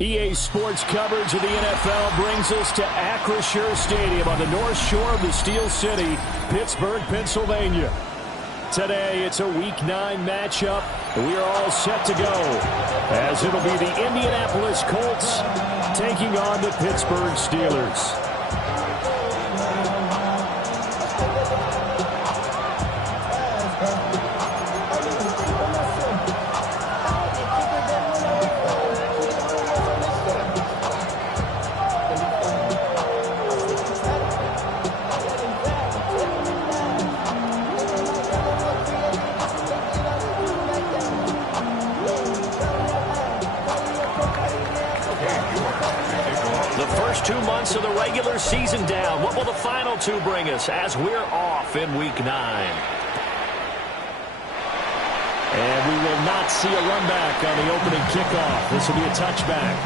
EA Sports coverage of the NFL brings us to Acrisure Stadium on the north shore of the Steel City, Pittsburgh, Pennsylvania. Today, it's a Week 9 matchup, and we are all set to go, as it'll be the Indianapolis Colts taking on the Pittsburgh Steelers. First 2 months of the regular season down. What will the final two bring us as we're off in Week 9? And we will not see a run back on the opening kickoff. This will be a touchback.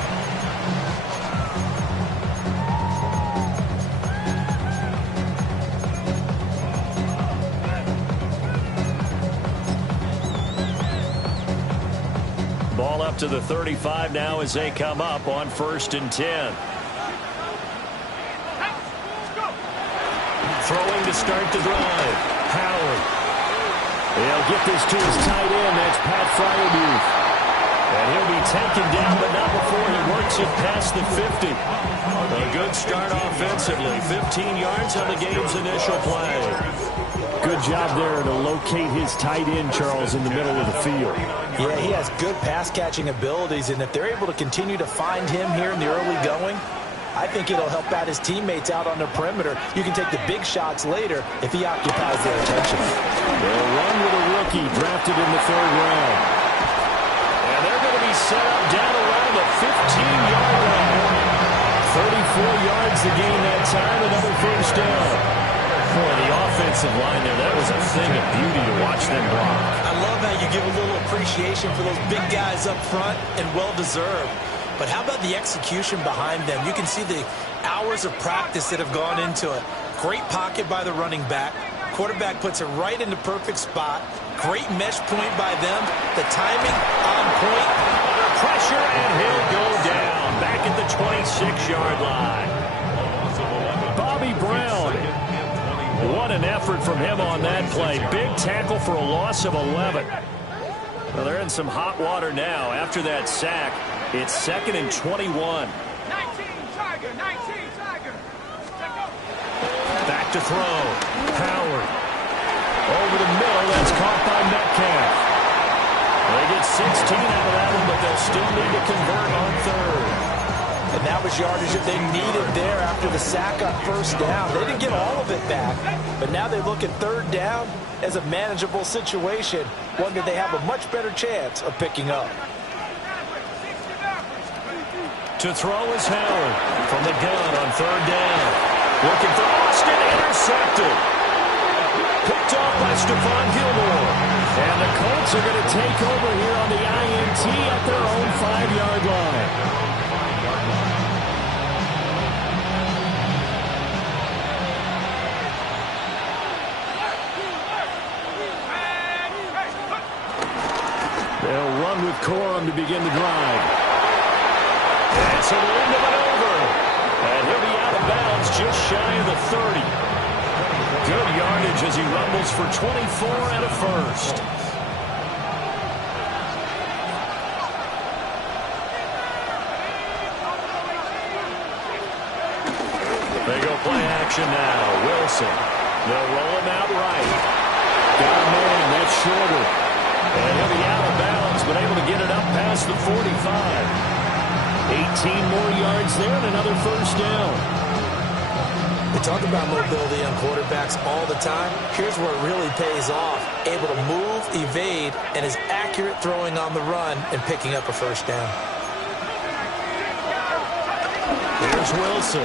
Ball up to the 35 now as they come up on 1st and 10. Throwing to start the drive. Howard. He'll get this to his tight end. That's Pat Freiermuth. And he'll be taken down, but not before he works it past the 50. A good start offensively. 15 yards on the game's initial play. Good job there to locate his tight end, Charles, in the middle of the field. Yeah, he has good pass-catching abilities, and if they're able to continue to find him here in the early going, I think it'll help out his teammates out on the perimeter. You can take the big shots later if he occupies their attention. They'll run with a rookie drafted in the 3rd round. And they're going to be set up down around the 15-yard line. 34 yards the gain that time, another first down. Boy, the offensive line there, that was a thing of beauty to watch them block. I love how you give a little appreciation for those big guys up front, and well-deserved. But how about the execution behind them? You can see the hours of practice that have gone into it. Great pocket by the running back. Quarterback puts it right in the perfect spot. Great mesh point by them. The timing on point. Under pressure, and he'll go down. Back at the 26-yard line. Bobby Brown. What an effort from him on that play. Big tackle for a loss of 11. Well, they're in some hot water now after that sack. It's 2nd and 21. 19, Tiger, 19, Tiger. Back to throw. Howard. Over the middle. That's caught by Metcalf. They get 16 out of that one, but they'll still need to convert on 3rd. And that was yardage that they needed there after the sack on 1st down. They didn't get all of it back, but now they look at 3rd down as a manageable situation, one that they have a much better chance of picking up. To throw is Howard from the gun on 3rd down. Looking for Austin, intercepted. Picked off by Stephon Gilmore. And the Colts are going to take over here on the INT at their own 5-yard line. They'll run with Corum to begin the drive. And so they'll end the maneuver. And he'll be out of bounds just shy of the 30. Good yardage as he rumbles for 24 and a first. They go play action now. Wilson. They'll roll him out right. Got a man. That's shorter. And he'll be out of bounds, but able to get it up past the 45. 18 more yards there and another first down. We talk about mobility on quarterbacks all the time. Here's where it really pays off. Able to move, evade, and is accurate throwing on the run and picking up a first down. Here's Wilson.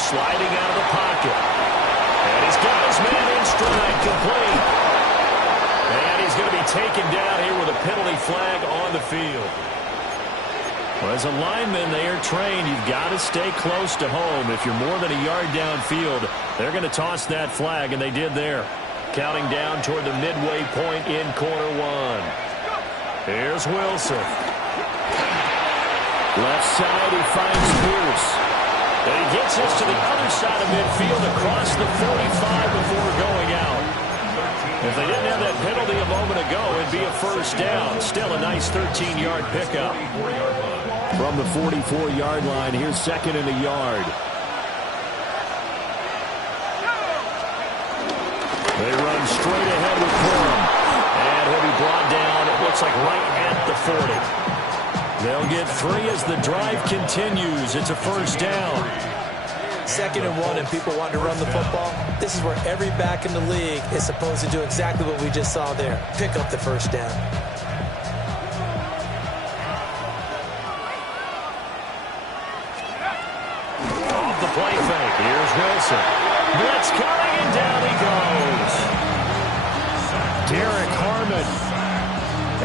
Sliding out of the pocket. And he's got his man in stride, complete. And he's going to be taken down here with a penalty flag on the field. Well, as a lineman, they are trained. You've got to stay close to home. If you're more than a yard downfield, they're going to toss that flag, and they did there. Counting down toward the midway point in quarter one. Here's Wilson. Left side, he finds Pierce. And he gets this to the other side of midfield across the 45 before going out. If they didn't have that penalty a moment ago, it'd be a first down. Still a nice 13-yard pickup. From the 44-yard line, here's second and a yard. They run straight ahead with Corum. And he'll be brought down, it looks like right at the 40. They'll get 3 as the drive continues. It's a first down. 2nd and 1 and people want to run the football. This is where every back in the league is supposed to do exactly what we just saw there. Pick up the first down. Off the play fake. Here's Wilson. Blitz coming and down he goes. Derek Harmon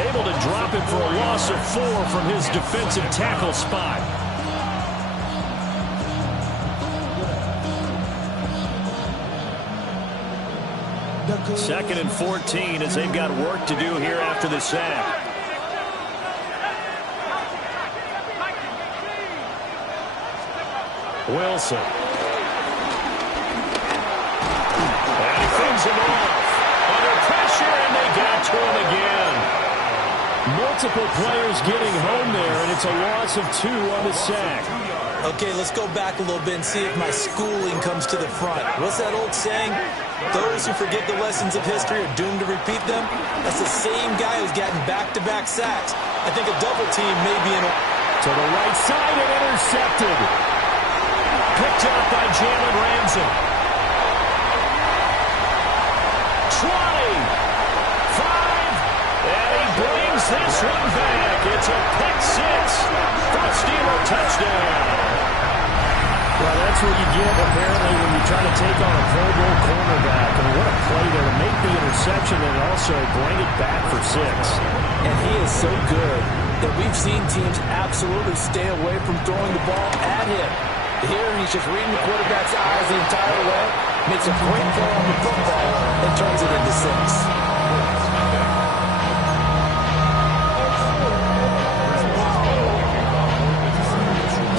able to drop it for a loss of 4 from his defensive tackle spot. Second and 14 as they've got work to do here after the sack. Wilson. And he fends him off. Under pressure, and they got to him again. Multiple players getting home there, and it's a loss of 2 on the sack. Okay, let's go back a little bit and see if my schooling comes to the front. What's that old saying? Those who forget the lessons of history are doomed to repeat them. That's the same guy who's gotten back-to-back sacks. I think a double team may be in. To the right side and intercepted. Picked up by Jalen Ramsey. 20. 5. And he brings this one back. It's a pick 6. First Steeler touchdown. Well, that's what you get, apparently, when you try to take on a Pro Bowl cornerback. I mean, what a play there to make the interception and also bring it back for 6. And he is so good that we've seen teams absolutely stay away from throwing the ball at him. Here, he's just reading the quarterback's eyes the entire way, makes a great play on the football, and turns it into 6.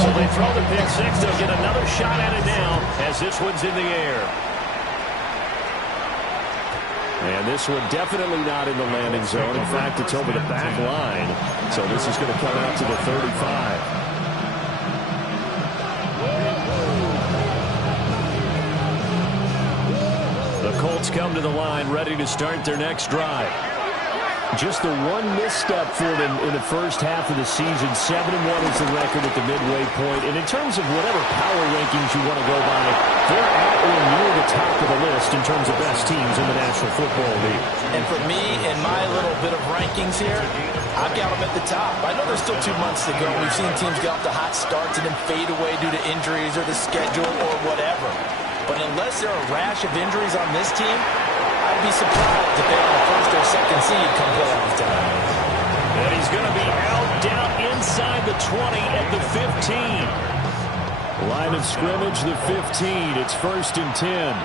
So they throw the pick 6. They'll get another shot at it now as this one's in the air. And this one definitely not in the landing zone. In fact, it's over the back line. So this is going to come out to the 35. The Colts come to the line ready to start their next drive. Just the one misstep for them in the first half of the season. 7-1 is the record at the midway point. And in terms of whatever power rankings you want to go by, they're at or near the top of the list in terms of best teams in the National Football League. And for me, in my little bit of rankings here, I've got them at the top. I know there's still 2 months to go. We've seen teams get off to hot starts and then fade away due to injuries or the schedule or whatever. But unless there are a rash of injuries on this team, I'd be surprised if they're on the first or second seed come playoff time. And he's going to be out down inside the 20 at the 15. Line of scrimmage, the 15. It's 1st and 10.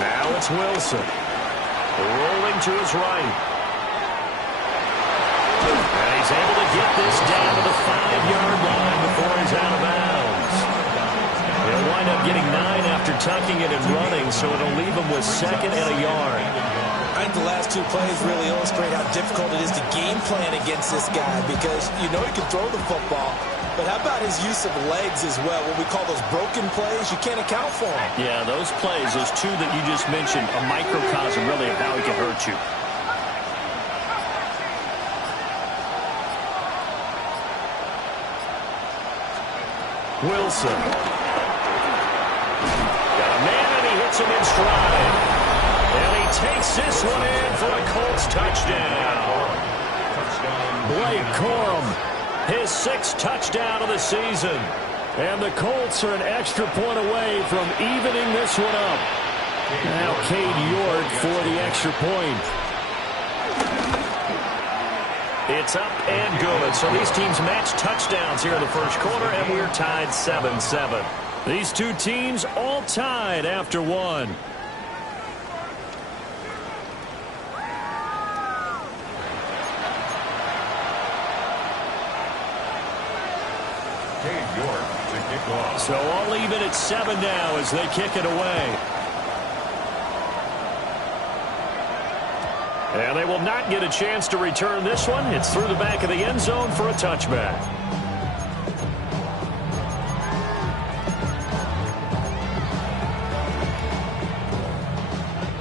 Now it's Wilson. Rolling to his right. And he's able to get this down to the 5-yard line before he's out of bounds. He'll wind up getting 9 after tucking it and running, so it'll leave him with 2nd and a yard. I think the last 2 plays really illustrate how difficult it is to game plan against this guy because you know he can throw the football, but how about his use of legs as well? What we call those broken plays, you can't account for them. Yeah, those plays, those 2 that you just mentioned, a microcosm really of how he can hurt you. Wilson. Got a man and he hits him in stride. And he takes this one in for a Colts touchdown. Blake Corum, his 6th touchdown of the season. And the Colts are an extra point away from evening this one up. Now Cade York for the extra point. It's up and good. So these teams match touchdowns here in the first quarter, and we're tied 7-7. These 2 teams all tied after 1. So all even at 7 now as they kick it away. And they will not get a chance to return this one. It's through the back of the end zone for a touchback.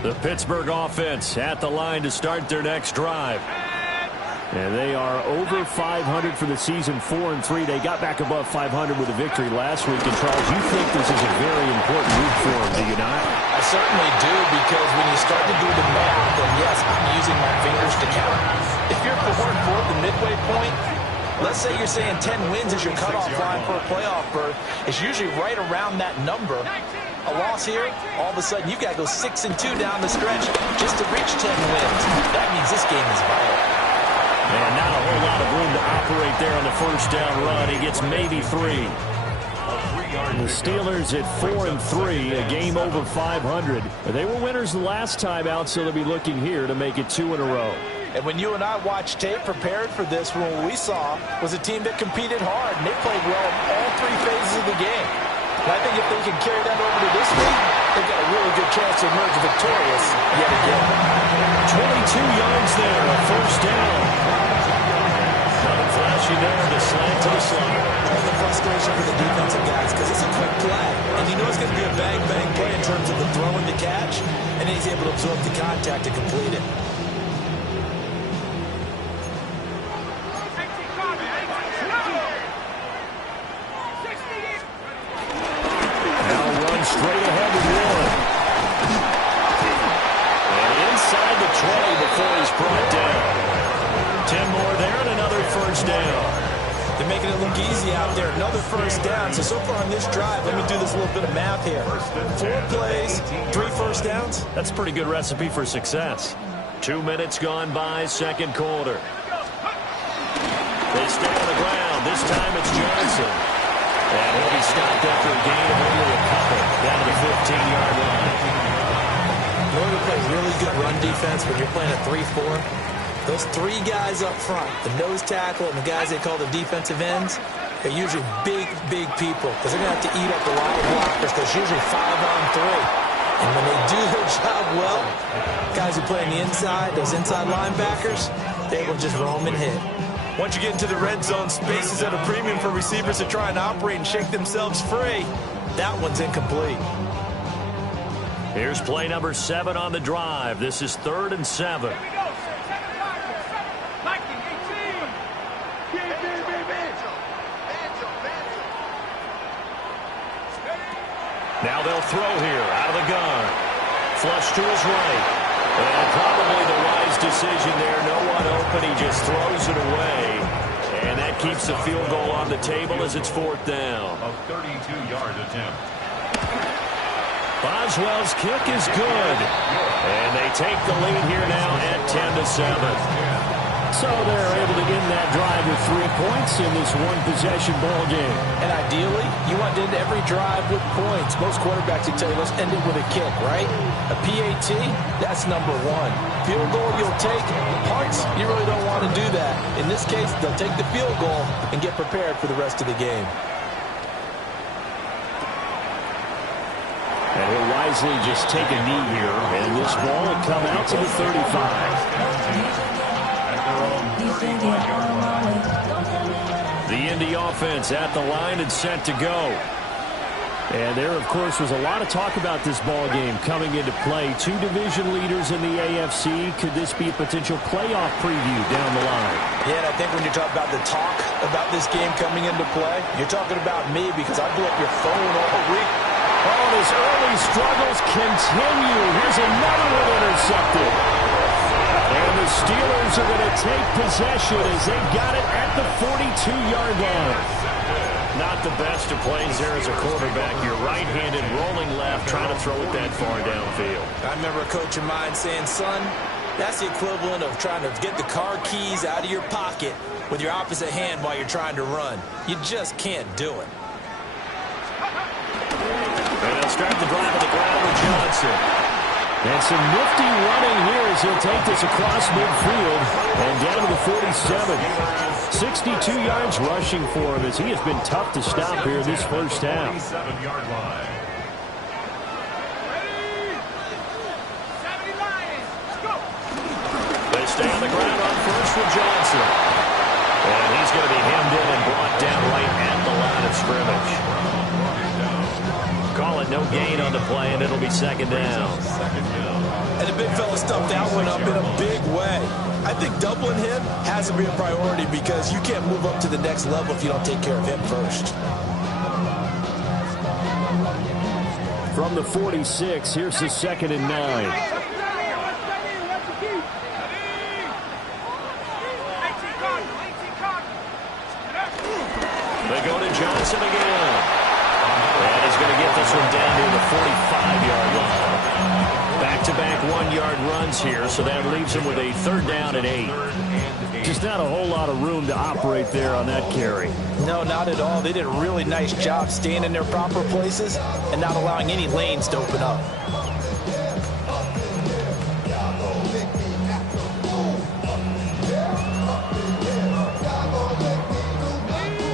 The Pittsburgh offense at the line to start their next drive. And they are over 500 for the season, 4-3. They got back above 500 with a victory last week. And, Charles, you think this is a very important week for them, do you not? I certainly do, because when you start to do the math, then yes, I'm using my fingers to count. If you're 4-4 at the midway point, let's say you're saying 10 wins is your cutoff line for a playoff berth. It's usually right around that number. A loss here, all of a sudden you've got to go 6-2 down the stretch just to reach 10 wins. That means this game is vital. And not a whole lot of room to operate there on the first down run. He gets maybe 3. The Steelers at 4-3, a game over 500. They were winners the last time out, so they'll be looking here to make it 2 in a row. And when you and I watched tape prepared for this, what we saw was a team that competed hard, and they played well in all 3 phases of the game. And I think if they can carry that over to this week, they've got a really good chance to emerge victorious yet again. 22 yards there, a first down. Nothing flashy there, the slant to the slot. That's the frustration for the defensive guys, because it's a quick play. And you know it's going to be a bang-bang play in terms of the throw and the catch, and he's able to absorb the contact to complete it. Straight ahead with Warren. And inside the 20 before he's brought down. 10 more there and another first down. They're making it look easy out there. Another first down. So far on this drive, let me do this little bit of math here. 4 plays, 3 first downs. That's a pretty good recipe for success. 2 minutes gone by, second quarter. They stay on the ground. This time it's Johnson. And he'll be stopped after a gain of only a couple down to the 15-yard line. In order to play really good run defense when you're playing a 3-4, those 3 guys up front, the nose tackle and the guys they call the defensive ends, they're usually big, big people because they're going to have to eat up a lot of blockers. There's usually 5-on-3. And when they do their job well, guys who play on the inside, those inside linebackers, they will just roam and hit. Once you get into the red zone, space is at a premium for receivers to try and operate and shake themselves free. That one's incomplete. Here's play number 7 on the drive. This is 3rd and 7. Now they'll throw here out of the gun. Flush to his right. And probably the wise decision there. No one open. He just throws it away. And that keeps the field goal on the table as it's 4th down. A 32-yard attempt. Boswell's kick is good. And they take the lead here now at 10-7. So they're able to end that drive with 3 points in this one-possession ball game. And ideally, you want to end every drive with points. Most quarterbacks will tell you, let's end it with a kick, right? A PAT, that's number 1. Field goal you'll take. Punts, you really don't want to do that. In this case, they'll take the field goal and get prepared for the rest of the game. And he'll wisely just take a knee here, and this ball will come out to the 35. The Indy offense at the line and set to go. And there, of course, was a lot of talk about this ball game coming into play. 2 division leaders in the AFC. Could this be a potential playoff preview down the line? Yeah, and I think when you talk about the talk about this game coming into play, you're talking about me because I blew up your phone all week. Oh, his early struggles continue. Here's another one intercepted. And the Steelers are going to take possession as they got it at the 42-yard line. Not the best of plays there as a quarterback. You're right-handed, rolling left, trying to throw it that far downfield. I remember a coach of mine saying, son, that's the equivalent of trying to get the car keys out of your pocket with your opposite hand while you're trying to run. You just can't do it. And they'll start the drive on the ground with Johnson. And some nifty running here as he'll take this across midfield and down to the 47. 62 yards rushing for him as he has been tough to stop here this first half. 47-yard line. They stay on the ground on first for Johnson. And he's going to be hemmed in and brought down right at the line of scrimmage. Call it no gain on the play, and it'll be second down. And the big fella stuffed that one up in a big way. I think doubling him has to be a priority because you can't move up to the next level if you don't take care of him first. From the 46, here's the 2nd and 9. They go to Johnson again. And he's going to get this one down to the 45-yard line. Back-to-back 1-yard runs here, so that leaves him with a 3rd down and 8. Just not a whole lot of room to operate there on that carry. No, not at all. They did a really nice job staying in their proper places and not allowing any lanes to open up.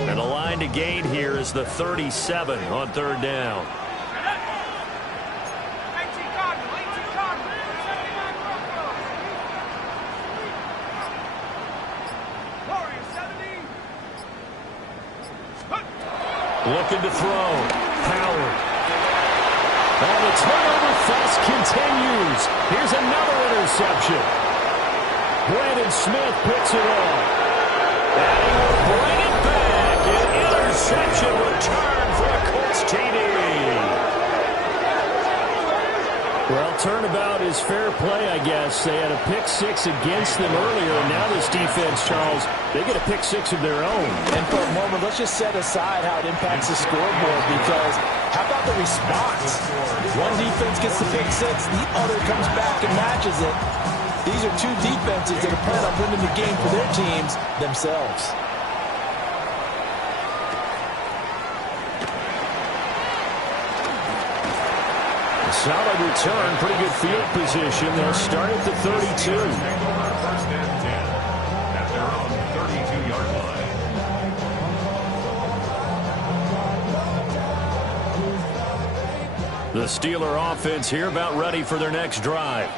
And the line to gain here is the 37 on 3rd down. Looking to throw. Howard. And the turnover fest continues. Here's another interception. Brandon Smith picks it off. And he will bring it back. An interception return for a Colts TD. Well, turnabout is fair play, I guess. They had a pick 6 against them earlier, and now this defense, Charles, they get a pick 6 of their own. And for a moment, let's just set aside how it impacts the scoreboard, because how about the response? One defense gets the pick 6, the other comes back and matches it. These are two defenses that are planning on winning the game for their teams themselves. Solid return, pretty good field position. They'll start at the 32. First and 10 at their own 32-yard line. The Steeler offense here about ready for their next drive.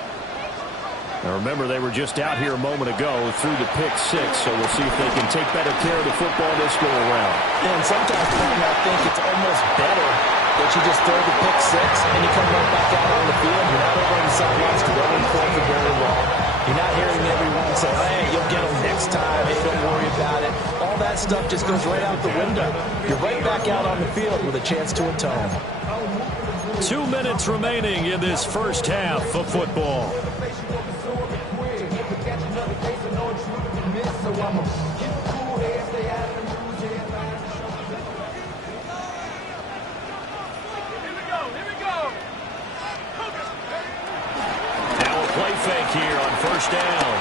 Now remember, they were just out here a moment ago through the pick 6, so we'll see if they can take better care of the football this go around. And sometimes, I think it's almost better that you just throw the pick 6 and you come right back out on the field. You're not over on the sidelines dwelling for very long. You're not hearing everyone say, hey, you'll get them next time. Hey, don't worry about it. All that stuff just goes right out the window. You're right back out on the field with a chance to atone. 2 minutes remaining in this first half of football. Fake here on first down.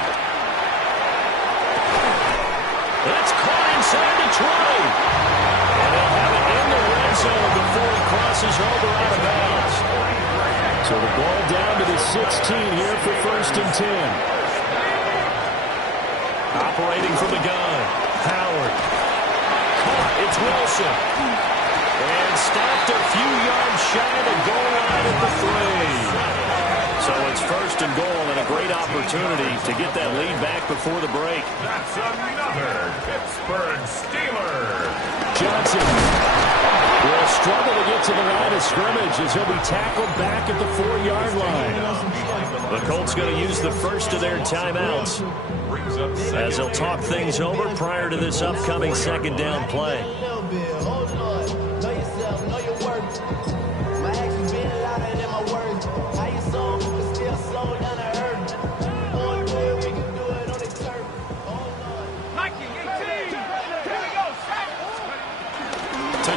That's caught inside the 20. And they'll have it in the red zone before he crosses over out of bounds. So the ball down to the 16 here for 1st and 10. Operating from the gun. Howard. Caught. It's Wilson. And stopped a few yards shy of the goal line at the 3. So it's 1st and goal and a great opportunity to get that lead back before the break. That's another Pittsburgh Steeler. Johnson will struggle to get to the line of scrimmage as he'll be tackled back at the 4-yard line. The Colts going to use the first of their timeouts as they'll talk things over prior to this upcoming 2nd down play.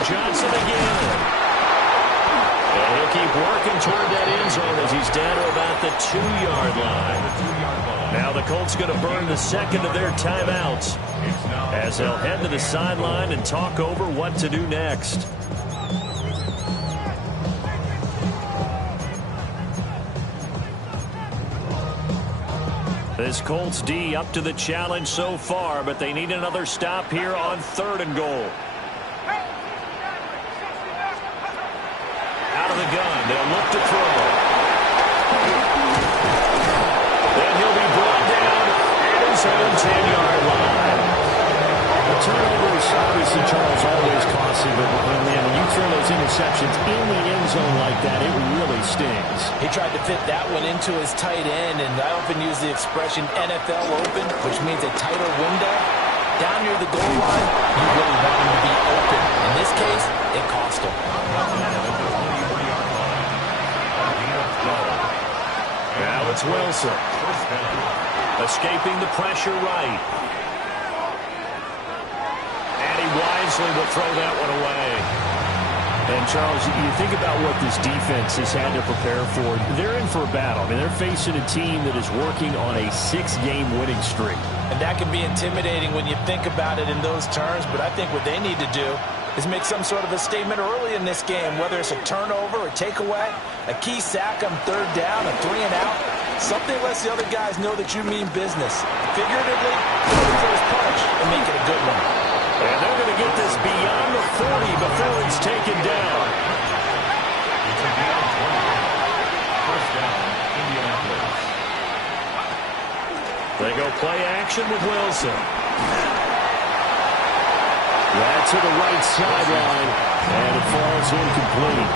Johnson again. And he'll keep working toward that end zone as he's down to about the 2-yard line. Now the Colts going to burn the 2nd of their timeouts as they'll head to the sideline and talk over what to do next. This Colts D up to the challenge so far, but they need another stop here on 3rd and goal. Out of the gun, they'll look to throw. Then he'll be brought down at his own 10-yard line. The turnover is obviously, Charles, always costly, but man, when you throw those interceptions in the end zone like that, it really stings. He tried to fit that one into his tight end, and I often use the expression NFL open, which means a tighter window. Down near the goal line, you really want him to be open. In this case, it cost him. Now it's Wilson. Escaping the pressure right. And he wisely will throw that one away. And, Charles, you think about what this defense has had to prepare for. They're in for a battle. I mean, they're facing a team that is working on a 6-game winning streak. And that can be intimidating when you think about it in those terms, but I think what they need to do is make some sort of a statement early in this game, whether it's a turnover, a takeaway, a key sack on 3rd down, a 3-and-out. Something lets the other guys know that you mean business. Figuratively, throw the first punch and make it a good one. And they're going to get this beyond the 40 before it's taken down. It's a down 20. First down, Indianapolis. They go play action with Wilson. Right to the right sideline, and it falls incomplete.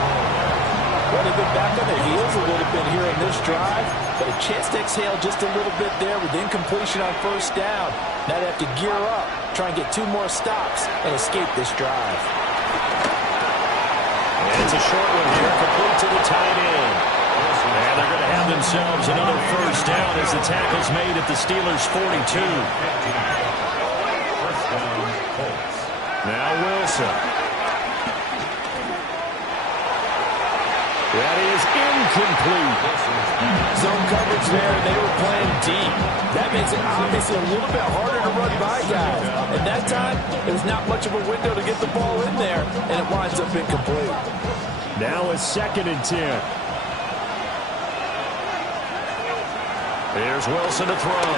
Well, they've been back on their heels a little bit here in this drive, but a chance to exhale just a little bit there with incompletion on 1st down. Now they have to gear up, try and get 2 more stops, and escape this drive. And it's a short one here, complete to the tight end. And they're going to have themselves another 1st down as the tackle's made at the Steelers' 42. First down, Colts. Now Wilson. That is incomplete. Zone coverage there, and they were playing deep. That makes it obviously a little bit harder to run by guys. And that time, it was not much of a window to get the ball in there, and it winds up incomplete. Now a 2nd and 10. Here's Wilson to throw.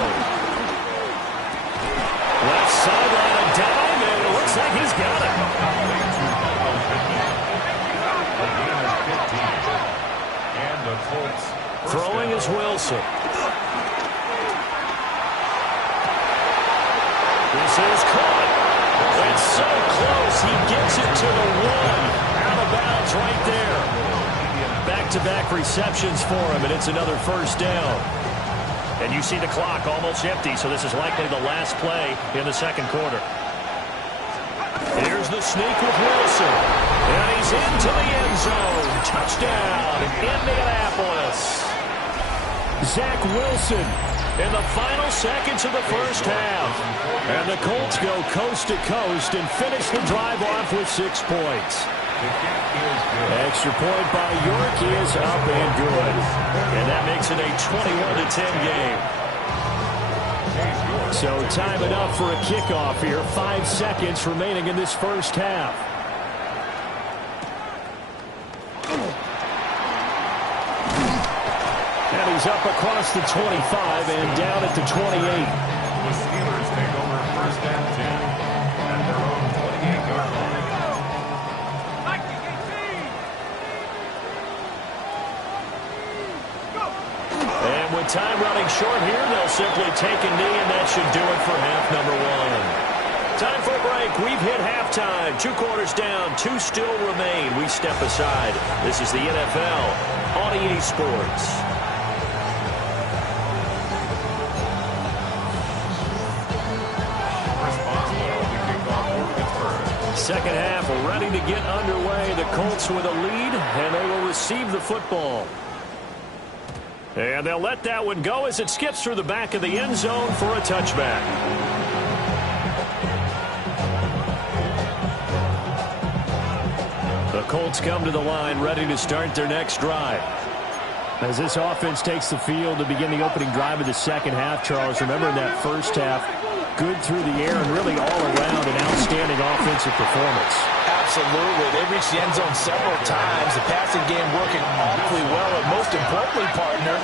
Left sideline, a dime, and it looks like he's got it. And the Colts. Throwing is Wilson. This is caught. It's so close. He gets it to the 1. Out of bounds right there. Back-to-back receptions for him, and it's another 1st down. And you see the clock almost empty, so this is likely the last play in the 2nd quarter. Here's the sneak with Wilson. And he's into the end zone. Touchdown, Indianapolis. Zach Wilson In the final seconds of the 1st half. And the Colts go coast to coast and finish the drive off with 6 points. Extra point by York is up and good. And that makes it a 21-10 game. So time enough for a kickoff here. 5 seconds remaining in this 1st half. And he's up across the 25 and down at the 28. The Steelers take over 1st and 10 at their own 28-yard line. And with time running short here, they'll simply take a knee, and that should do it for half number 1. Time for a break. We've hit halftime. 2 quarters down, 2 still remain. We step aside. This is the NFL on EA Sports. Second half ready to get underway. The Colts with a lead, and they will receive the football. And they'll let that one go as it skips through the back of the end zone for a touchback. The Colts come to the line ready to start their next drive. As this offense takes the field to begin the opening drive of the second half, Charles, remember in that first half, good through the air and really all around an outstanding offensive performance. Absolutely. They reached the end zone several times. The passing game working awfully well. And most importantly, partner,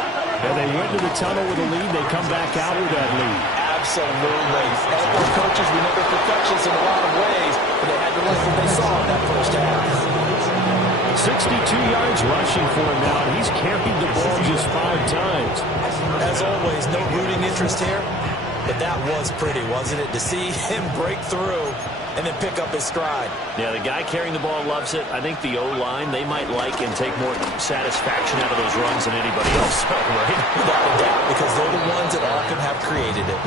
And they went to the tunnel with a lead. They come back out with that lead. Absolutely. NFL coaches, we know they're perfectionists in a lot of ways, but they had to like what they saw in that first half. 62 yards rushing for him now, and he's carried the ball just 5 times. As always, no rooting interest here, but that was pretty, wasn't it? To see him break through and then pick up his stride. Yeah, the guy carrying the ball loves it. I think the O-line, they might like and take more satisfaction out of those runs than anybody else, right? Without a doubt, because they're the ones that often have created it.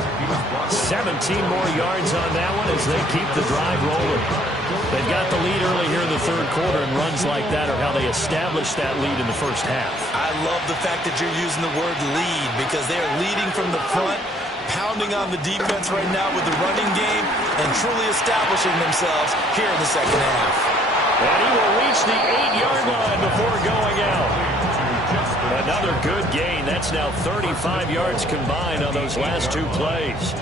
17 more yards on that one as they keep the drive rolling. They've got the lead early here in the third quarter, and runs like that are how they establish that lead in the first half. I love the fact that you're using the word lead because they are leading from the front, pounding on the defense right now with the running game and truly establishing themselves here in the second half. And he will reach the 8-yard line before going out. Another good gain. That's now 35 yards combined on those last 2 plays.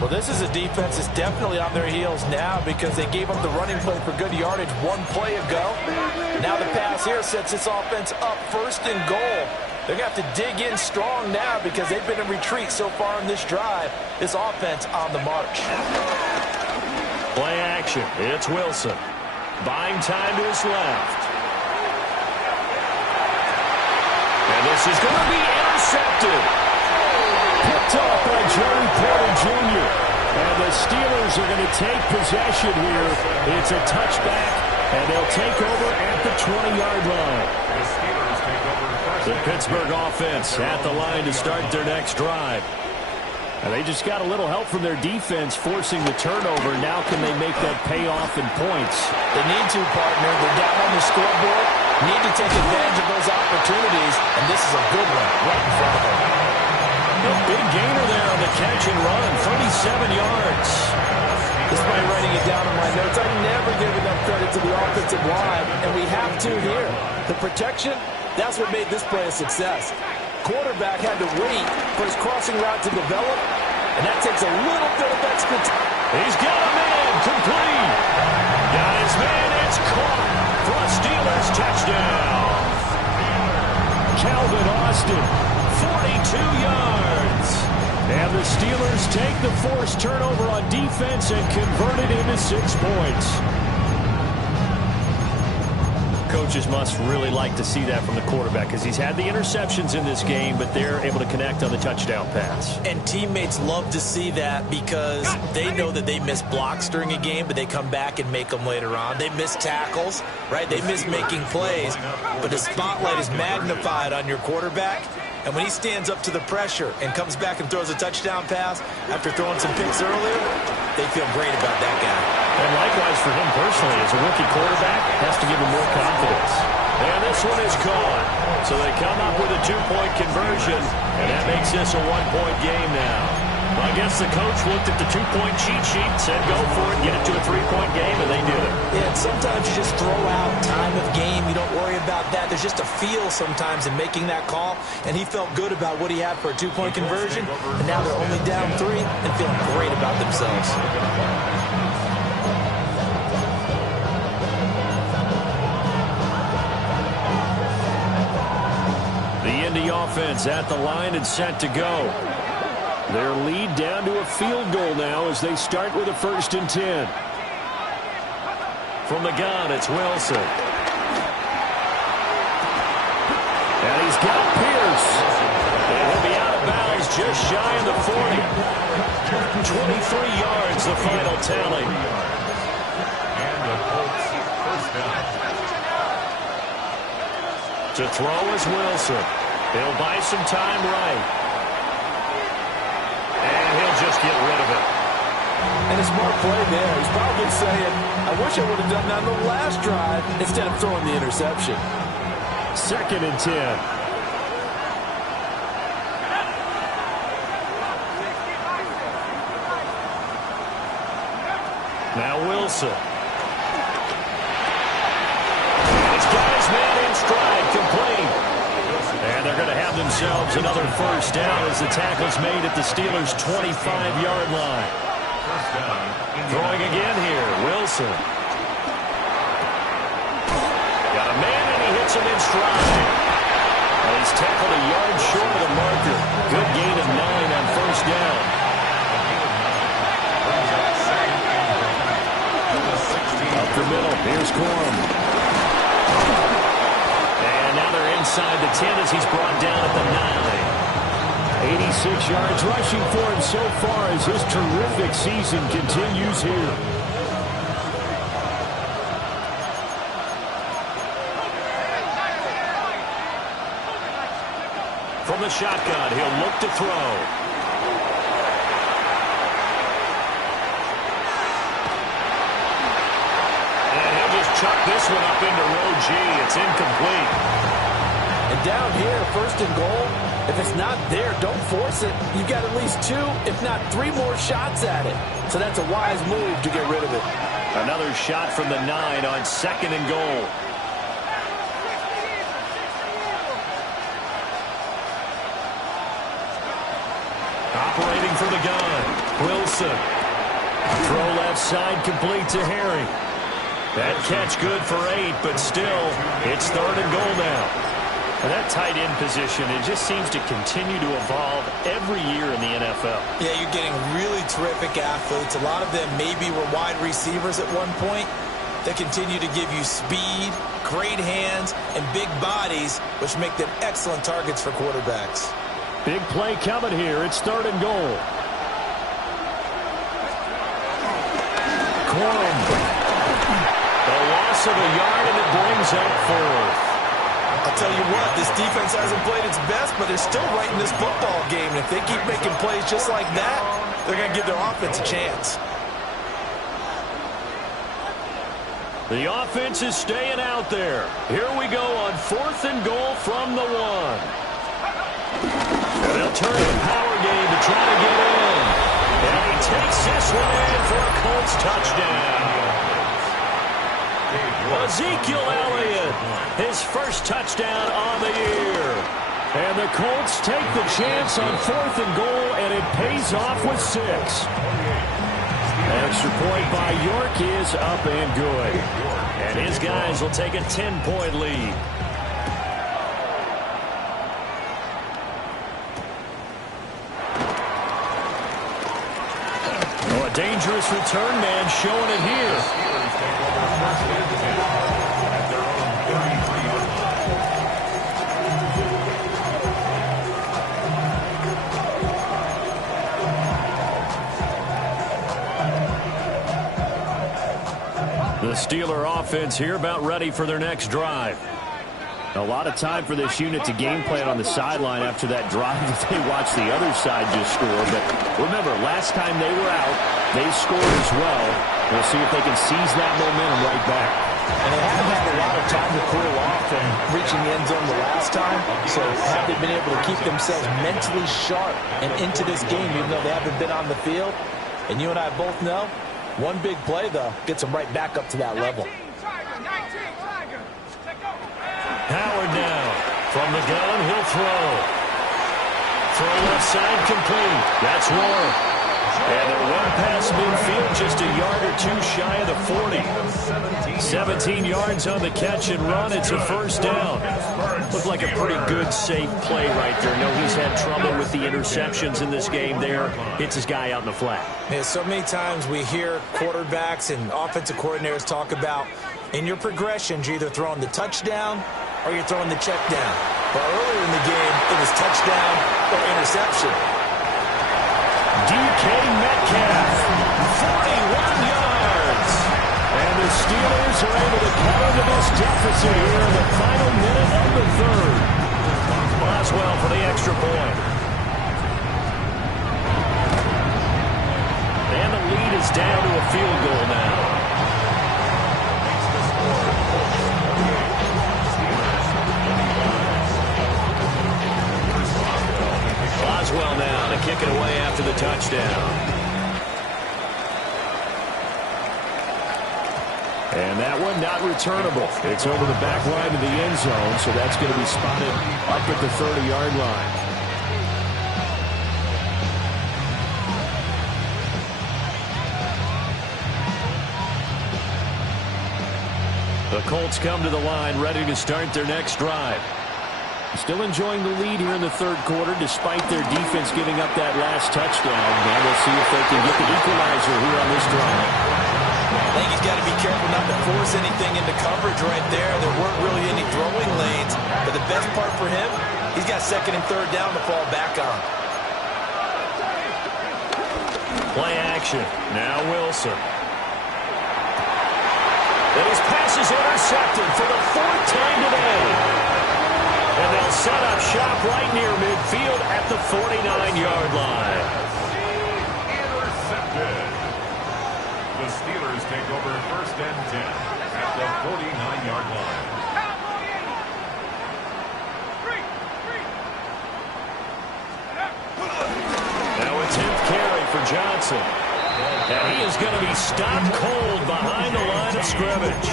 Well, this is a defense that's definitely on their heels now because they gave up the running play for good yardage 1 play ago. Now the pass here sets this offense up 1st and goal. They're going to have to dig in strong now because they've been in retreat so far in this drive. This offense on the march. Play action. It's Wilson. Buying time to his left. And this is going to be intercepted. Picked off by Joey Porter Jr. And the Steelers are going to take possession here. It's a touchback, and they'll take over at the 20-yard line. The Pittsburgh offense at the line to start their next drive. And they just got a little help from their defense forcing the turnover. Now can they make that pay off in points? They need to, partner. They're down on the scoreboard. Need to take advantage of those opportunities, and this is a good one right in front of them. A big gainer there on the catch and run, 37 yards. Despite writing it down in my notes, I never give enough credit to the offensive line, and we have to here. The protection, that's what made this play a success. Quarterback had to wait for his crossing route to develop, and that takes a little bit of extra time. He's got a man, complete. Got his man, it's caught for a Steelers touchdown. Calvin Austin, 42 yards. And the Steelers take the forced turnover on defense and convert it into 6 points. Coaches must really like to see that from the quarterback because he's had the interceptions in this game, but they're able to connect on the touchdown pass. And teammates love to see that because they know that they miss blocks during a game, but they come back and make them later on. They miss tackles, right? They miss making plays, but the spotlight is magnified on your quarterback. And when he stands up to the pressure and comes back and throws a touchdown pass after throwing some picks earlier, they feel great about that guy. And likewise for him personally, as a rookie quarterback, has to give him more confidence. And this one is caught. So they come up with a 2-point conversion, and that makes this a 1-point game now. Well, I guess the coach looked at the 2-point cheat sheet, said go for it, get it to a 3-point game, and they did it. Yeah, and sometimes you just throw out time of game. You don't worry about that. There's just a feel sometimes in making that call, and he felt good about what he had for a 2-point conversion, and now they're only down 3 and feeling great about themselves. The Indy offense at the line and set to go. Their lead down to a field goal now as they start with a 1st and 10. From the gun, it's Wilson. And he's got Pierce. And he'll be out of bounds just shy of the 40. 23 yards, the final tally. And the Colts first down. To throw is Wilson. He'll buy some time right. And he'll just get rid of it. And a smart play there. He's probably saying, I wish I would have done that on the last drive instead of throwing the interception. 2nd and 10. Now Wilson. He's got his man in stride, complete. And they're going to have themselves another 1st down as the tackle's made at the Steelers' 25-yard line. Throwing again here, Wilson. Got a man and he hits him in stride. And he's tackled a yard short of the marker. Good gain of 9 on first down. Up the middle, here's Corum. And now they're inside the 10 as he's brought down at the 9. 86 yards rushing for him so far as his terrific season continues here. From the shotgun, he'll look to throw. And he'll just chuck this one up into row G. It's incomplete. And down here, first and goal, if it's not there, don't force it. You've got at least 2, if not 3 more shots at it. So that's a wise move to get rid of it. Another shot from the 9 on second and goal. Operating for the gun, Wilson. Throw left side complete to Harry. That catch good for 8, but still, it's third and goal now. And that tight end position, it just seems to continue to evolve every year in the NFL. Yeah, you're getting really terrific athletes. A lot of them maybe were wide receivers at one point. They continue to give you speed, great hands, and big bodies, which make them excellent targets for quarterbacks. Big play coming here. It's third and goal. Corum. The loss of a yard, and it brings up fourth. I'll tell you what, this defense hasn't played its best, but they're still right in this football game. And if they keep making plays just like that, they're going to give their offense a chance. The offense is staying out there. Here we go on fourth and goal from the 1. And they'll turn the power game to try to get in. And he takes this one in for a Colts touchdown. Ezekiel Elliott, his first touchdown on the year. And the Colts take the chance on fourth and goal, and it pays off with 6. Extra point by York is up and good. And his guys will take a 10-point lead. Oh, a dangerous return man showing it here. The Steeler offense here about ready for their next drive. A lot of time for this unit to game plan on the sideline after that drive that they watched the other side just score. But remember, last time they were out, they scored as well. We'll see if they can seize that momentum right back. And they haven't had a lot of time to cool off from reaching the end zone the last time. So have they been able to keep themselves mentally sharp and into this game, even though they haven't been on the field? And you and I both know, one big play, though, gets them right back up to that level. Howard now. From the gun, he'll throw. Throw left side complete. That's Warren. And they're one past midfield, just a yard or 2 shy of the 40. 17 yards on the catch and run. It's a first down. Looked like a pretty good, safe play right there. No, he's had trouble with the interceptions in this game there. Hits his guy out in the flat. Yeah, so many times we hear quarterbacks and offensive coordinators talk about in your progressions, you're either throwing the touchdown or you're throwing the check down. But earlier in the game, it was touchdown or interception. DK Metcalf, 41 yards. And the Steelers are able to cut into this deficit here in the final minute of the third. Boswell for the extra point. And the lead is down to a field goal now. Boswell now to kick it away after the touchdown. And that one not returnable. It's over the back line of the end zone, so that's going to be spotted up at the 30-yard line. The Colts come to the line ready to start their next drive. Still enjoying the lead here in the third quarter, despite their defense giving up that last touchdown. And we'll see if they can get the equalizer here on this drive. I think he's got to be careful not to force anything into coverage right there. There weren't really any throwing lanes. But the best part for him, he's got second and third down to fall back on. Play action. Now Wilson. And his pass is intercepted for the fourth time today. And they'll set up shop right near midfield at the 49-yard line. Intercepted. The Steelers take over first and 10 at the 49-yard line. Now a 10th carry for Johnson. And he is going to be stopped cold behind the line of scrimmage.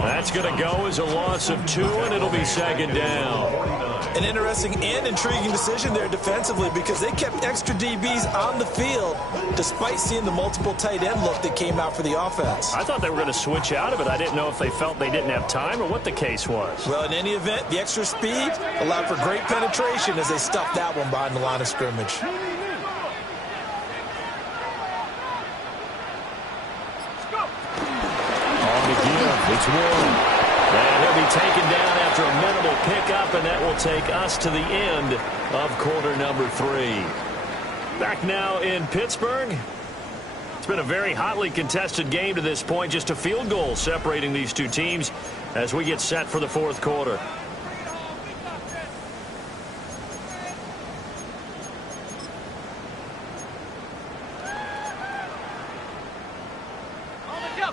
That's going to go as a loss of 2, and it'll be second down. An interesting and intriguing decision there defensively because they kept extra DBs on the field despite seeing the multiple tight end look that came out for the offense. I thought they were going to switch out of it. I didn't know if they felt they didn't have time or what the case was. Well, in any event, the extra speed allowed for great penetration as they stuffed that one behind the line of scrimmage. It's Warren. And he'll be taken down after a minimal pickup, and that will take us to the end of quarter number 3. Back now in Pittsburgh. It's been a very hotly contested game to this point. Just a field goal separating these two teams as we get set for the fourth quarter.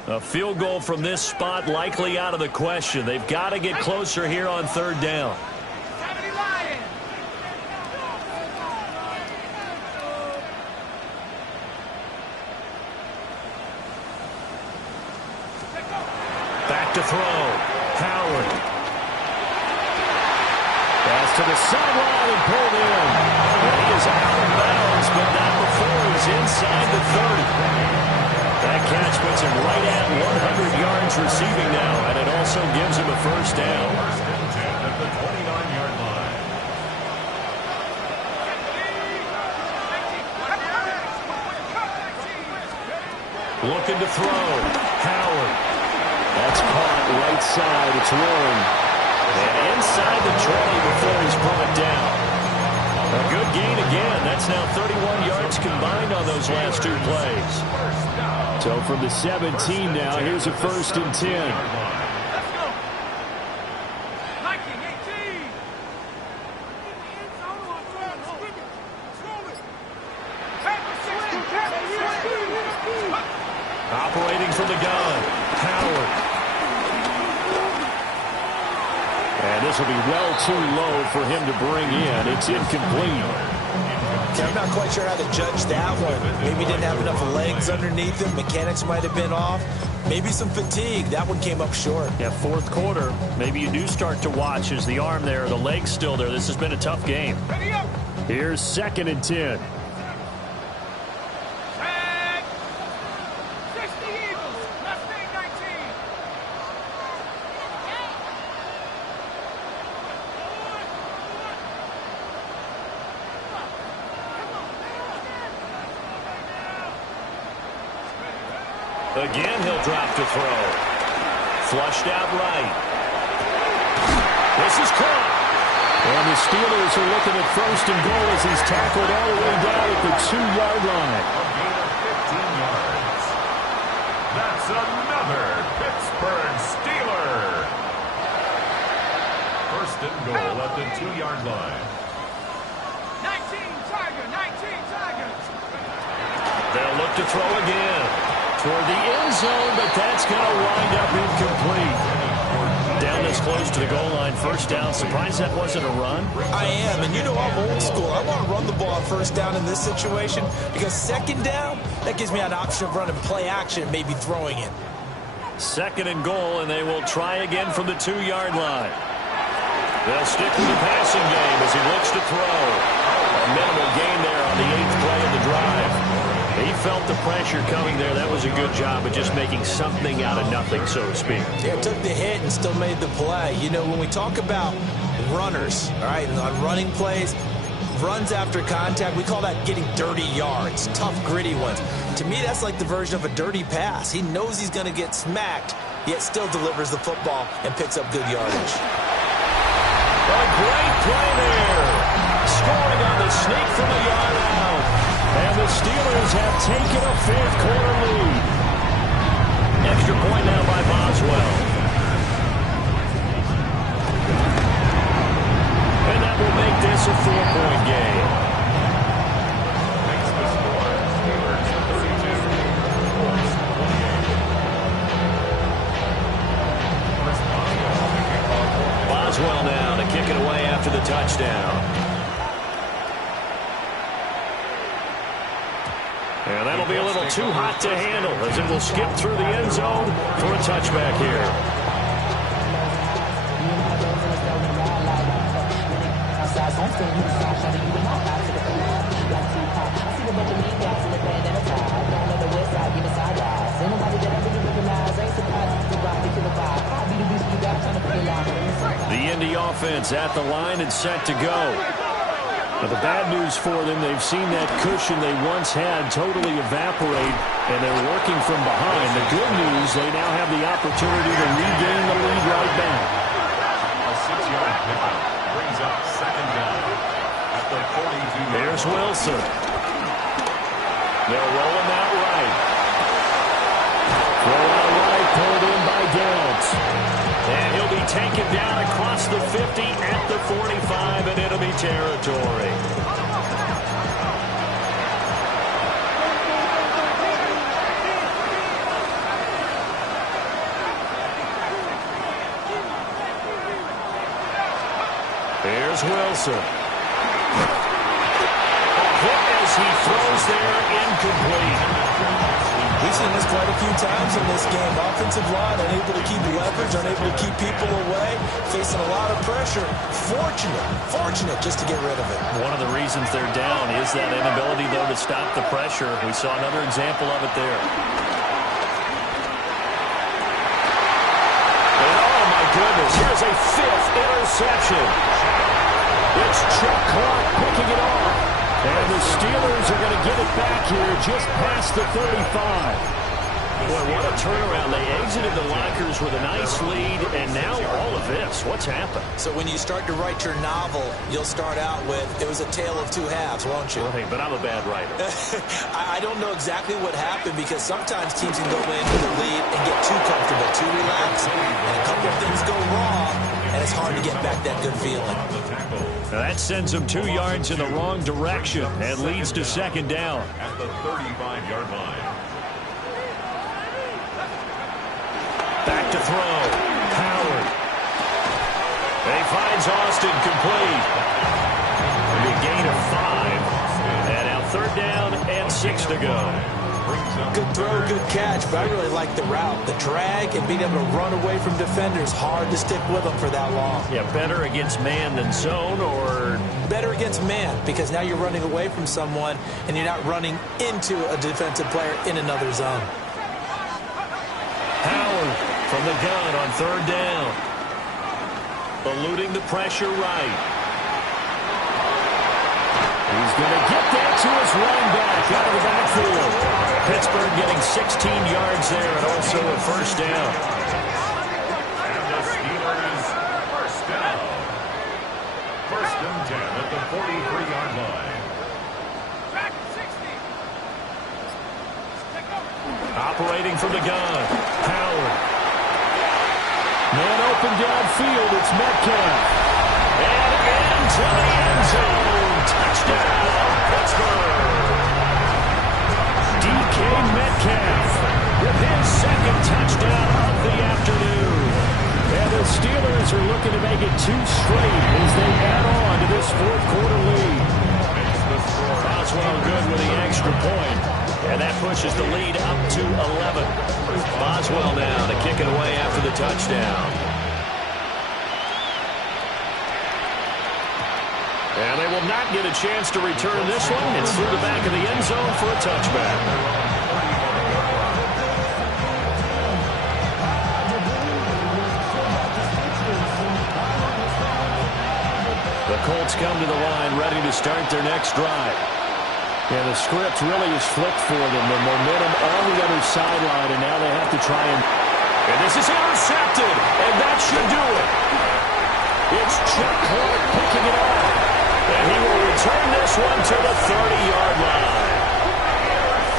A field goal from this spot likely out of the question. They've got to get closer here on third down. Back to throw. Howard. Pass to the sideline and pulled in. And he is out of bounds, but not before he's inside the 30. That catch puts him right at 100 yards receiving now, and it also gives him a first down. First and 10 at the 29-yard line. Looking to throw. Howard. That's caught right side. It's Warren. And inside the 20 before he's brought down. A good gain again. That's now 31 yards combined on those last two plays. So from the 17 now, here's a first and 10. Operating from the gun. Howard. And this will be well too low for him to bring in. It's incomplete. Okay, I'm not quite sure how to judge that one. Maybe he didn't have enough legs underneath him. Mechanics might have been off. Maybe some fatigue. That one came up short. Yeah, fourth quarter. Maybe you do start to watch. Is the arm there, the leg's still there? This has been a tough game. Here's second and 10. Again, he'll drop to throw. Flushed out right. This is caught. And the Steelers are looking at first and goal as he's tackled all the way down at the 2-yard line. A gain of 15 yards. That's another Pittsburgh Steeler. First and goal at the 2-yard line. 19 Tiger, 19 Tiger. They'll look to throw again. Toward the end zone, but that's going to wind up incomplete. Down this close to the goal line, first down. Surprised that wasn't a run? I am, and you know I'm old school. I want to run the ball on first down in this situation because second down, that gives me an option of running play action, maybe throwing it. Second and goal, and they will try again from the 2-yard line. They'll stick with the passing game as he looks to throw. A minimal gain there on the 8th play of the drive. He felt the pressure coming there. That was a good job of just making something out of nothing, so to speak. Yeah, took the hit and still made the play. You know, when we talk about runners, all right, and on running plays, runs after contact, we call that getting dirty yards, tough, gritty ones. To me, that's like the version of a dirty pass. He knows he's going to get smacked, yet still delivers the football and picks up good yardage. A great play there. Scoring on the sneak from a yard out. And the Steelers have taken a fourth-quarter lead. Extra point now by Boswell. And that will make this a 4-point game. Makes the score. Steelers 32, Colts 28. Boswell now to kick it away after the touchdown. And that'll be a little too hot to handle as it will skip through the end zone for a touchback here. The Indy offense at the line and set to go. Now, the bad news for them, they've seen that cushion they once had totally evaporate, and they're working from behind. The good news, they now have the opportunity to regain the lead right back. A 6-yard pickup brings up second down at the 42. There's Wilson. They'll roll him out right. Throw out right, pulled in by Downs. And he'll be taken down across the 50 at the 45 in enemy territory. Here's Wilson. A hit as he throws there, incomplete. We've seen this quite a few times in this game. Offensive line unable to keep leverage, unable to keep people away, facing a lot of pressure. Fortunate just to get rid of it. One of the reasons they're down is that inability, though, to stop the pressure. We saw another example of it there. And oh, my goodness, here's a fifth interception. It's Chuck Clark picking it off. And the Steelers are going to get it back here just past the 35. Boy, what a turnaround. They exited the lockers with a nice lead, and now all of this. What's happened? So when you start to write your novel, you'll start out with, it was a tale of two halves, won't you? Right, but I'm a bad writer. I don't know exactly what happened because sometimes teams can go in with a lead and get too comfortable, too relaxed, and a couple of things go wrong, and it's hard to get back that good feeling. Now that sends them 2 yards in the wrong direction and leads to second down. At the 35-yard line. Back to throw. Howard. And he finds Austin complete. A gain of 5. And now third down and 6 to go. Good throw, good catch, but I really like the route. The drag and being able to run away from defenders, hard to stick with them for that long. Yeah, better against man than zone, or? Better against man, because now you're running away from someone and you're not running into a defensive player in another zone. Howard from the gun on third down. Eluding the pressure right. He's going to get that to his running back out of the backfield. Pittsburgh getting 16 yards there and also a first down. And the Steelers first down. First and 10 at the 43-yard line. Back 60. Operating from the gun. Howard. Man open downfield. It's Metcalf. And into the end zone. Touchdown, Pittsburgh. DK Metcalf with his second touchdown of the afternoon. And the Steelers are looking to make it 2 straight as they add on to this fourth-quarter lead. Boswell good with the extra point. And that pushes the lead up to 11. Boswell now to kick it away after the touchdown. And they will not get a chance to return this one. It's through the back of the end zone for a touchback. ready to start their next drive. Yeah, the script really is flipped for them. The momentum on the other sideline, and now they have to try and this is intercepted, and that should do it. It's Chuck Clark picking it off, and he will return this one to the 30-yard line.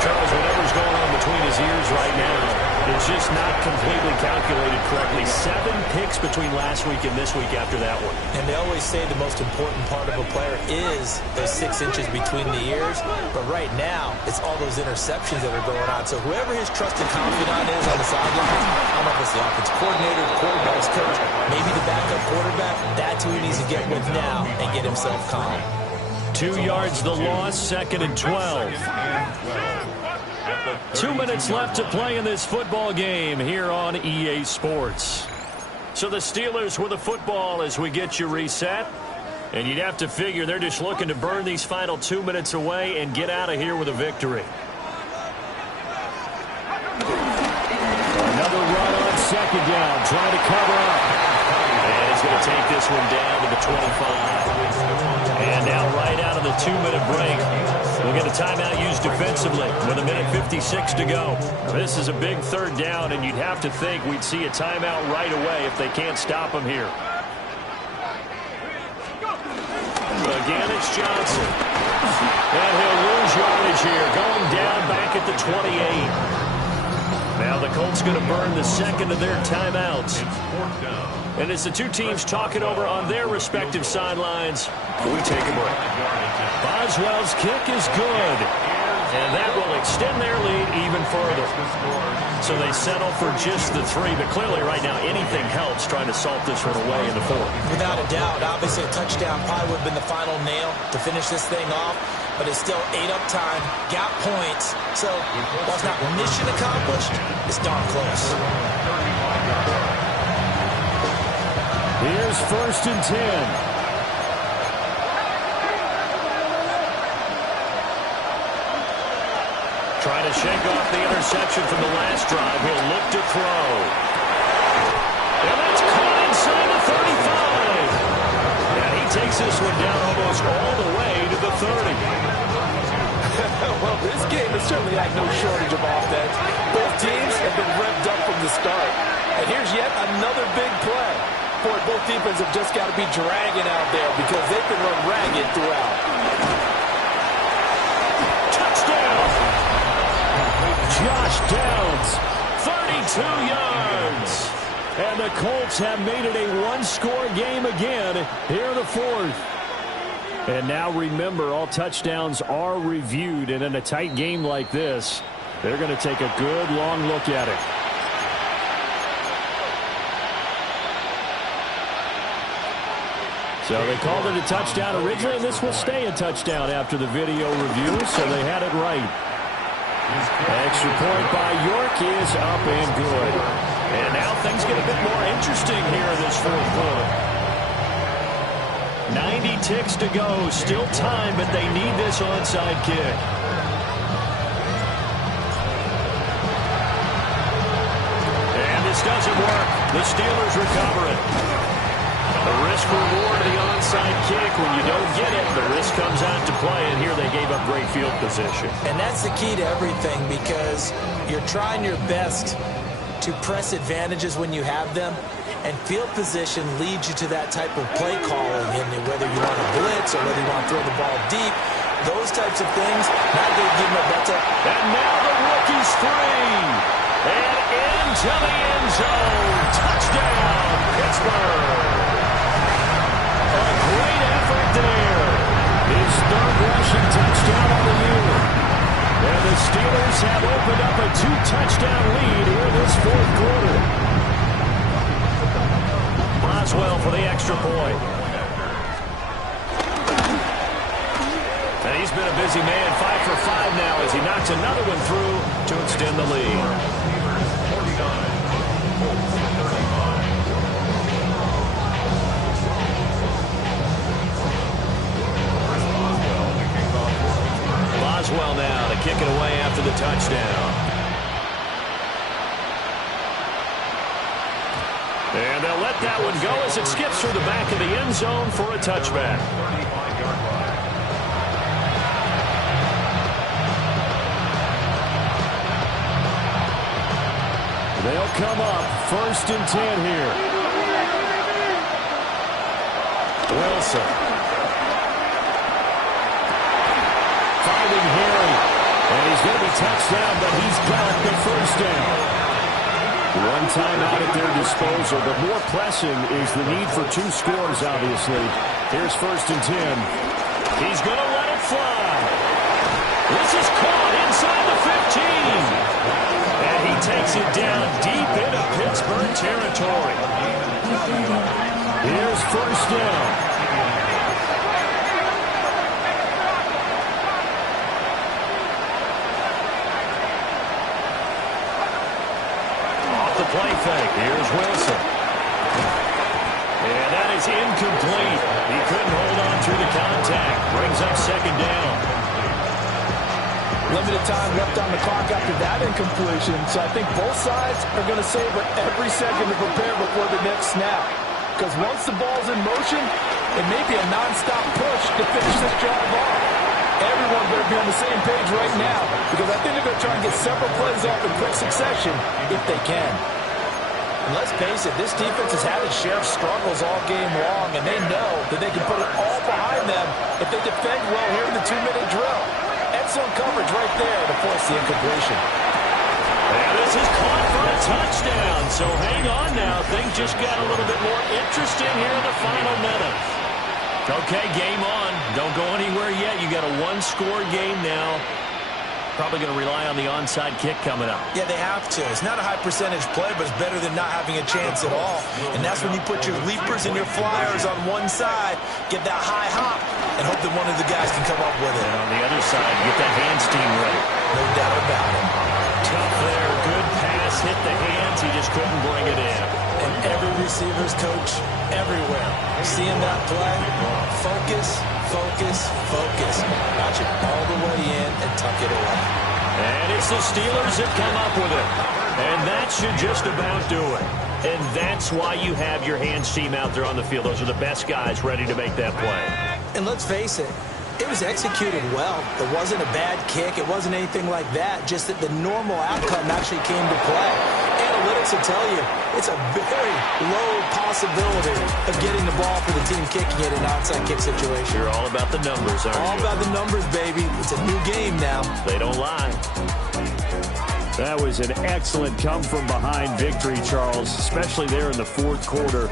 Charles, whatever's going on between his ears right now, it's just not completely calculated correctly. 7 picks between last week and this week after that one. And they always say the most important part of a player is those 6 inches between the ears. But right now, it's all those interceptions that are going on. So whoever his trusted confidant is on the sideline, I don't know if it's the offensive coordinator, the quarterback's coach, maybe the backup quarterback, that's who he needs to get with now and get himself calm. 2 yards the loss, 2nd and 12. 2 minutes left to play in this football game here on EA Sports. So the Steelers with the football as we get you reset. And you'd have to figure they're just looking to burn these final 2 minutes away and get out of here with a victory. Another run on 2nd down, trying to cover up. And he's going to take this one down to the 25. And now right out of the 2-minute break, we'll get a timeout used defensively with 1:56 to go. This is a big 3rd down, and you'd have to think we'd see a timeout right away if they can't stop him here. Again, it's Johnson. And he'll lose yardage here, going down back at the 28. Now the Colts going to burn the 2nd of their timeouts. And as the two teams talking over on their respective sidelines, we take a break. Boswell's kick is good. And that will extend their lead even further. So they settle for just the 3. But clearly right now anything helps trying to salt this one away in the 4th. Without a doubt, obviously a touchdown probably would have been the final nail to finish this thing off. But it's still 8 up time, got points. So while it's not mission accomplished, it's darn close. Here's 1st and 10. Trying to shake off the interception from the last drive. He'll look to throw. And that's caught inside the 35. And he takes this one down almost all the way to the 30. Well, this game has certainly had no shortage of offense. Both teams have been revved up from the start. And here's yet another big play. Boy, both defenses have just got to be dragging out there because they can run ragged throughout. Touchdown! Josh Downs, 32 yards. And the Colts have made it a 1-score game again here in the 4th. And now remember, all touchdowns are reviewed. And in a tight game like this, they're going to take a good long look at it. So they called it a touchdown originally, and this will stay a touchdown after the video review, so they had it right. Extra point by York is up and good. And now things get a bit more interesting here in this 4th quarter. 90 ticks to go, still time, but they need this onside kick. And this doesn't work. The Steelers recover it. The risk-reward of the onside kick, when you don't get it, the risk comes out to play, and here they gave up great field position. And that's the key to everything because you're trying your best to press advantages when you have them, and field position leads you to that type of play calling, and whether you want to blitz or whether you want to throw the ball deep, those types of things, not going to give them a better. And now the rookie's free. And into the end zone. Touchdown, Pittsburgh. A great effort there. His 3rd rushing touchdown on the year. And the Steelers have opened up a 2-touchdown lead here in this 4th quarter. Boswell for the extra point. And he's been a busy man, 5 for 5 now as he knocks another one through to extend the lead. Boswell now to kick it away after the touchdown. And they'll let that one go as it skips through the back of the end zone for a touchback. 35-yard line. They'll come up 1st and 10 here. Wilson. Finding Harry. And he's going to be touched down, but he's got the 1st down. One timeout at their disposal, but more pressing is the need for 2 scores, obviously. Here's 1st and 10. He's going to let it fly. This is caught inside the 15. And he takes it down deep into Pittsburgh territory. Here's 1st down. Off the play fake. Here's Wilson. And that is incomplete. He couldn't hold on through the contact. Brings up 2nd down. Limited time left on the clock after that incompletion, so I think both sides are going to savor every second to prepare before the next snap. Because once the ball's in motion, it may be a non-stop push to finish this drive off. Everyone better be on the same page right now, because I think they're going to try and get several plays off in quick succession if they can. And let's face it, this defense has had its share of struggles all game long, and they know that they can put it all behind them if they defend well here in the 2-minute drill. Excellent coverage right there to force the incompletion. And this is caught for a touchdown. So hang on now. Things just got a little bit more interesting here in the final minutes. Okay, game on. Don't go anywhere yet. You got a 1-score game now. Probably going to rely on the onside kick coming up. Yeah, they have to. It's not a high percentage play, but it's better than not having a chance at all. And that's when you put your leapers and your flyers on one side, get that high hop, and hope that one of the guys can come up with it. And on the other side, get that hands team ready. No doubt about it. Tough there. Good pass. Hit the hands. He just couldn't bring it in. And every receiver's coach everywhere, seeing that play, focus, focus, focus. Watch it all the way in and tuck it away. And it's the Steelers that come up with it. And that should just about do it. And that's why you have your hands team out there on the field. Those are the best guys ready to make that play. And let's face it, it was executed well. It wasn't a bad kick. It wasn't anything like that. Just that the normal outcome actually came to play. Analytics will tell you it's a very low possibility of getting the ball for the team kicking it in an onside kick situation. You're all about the numbers, aren't you? All about the numbers, baby. It's a new game now. They don't lie. That was an excellent come-from-behind victory, Charles, especially there in the 4th quarter.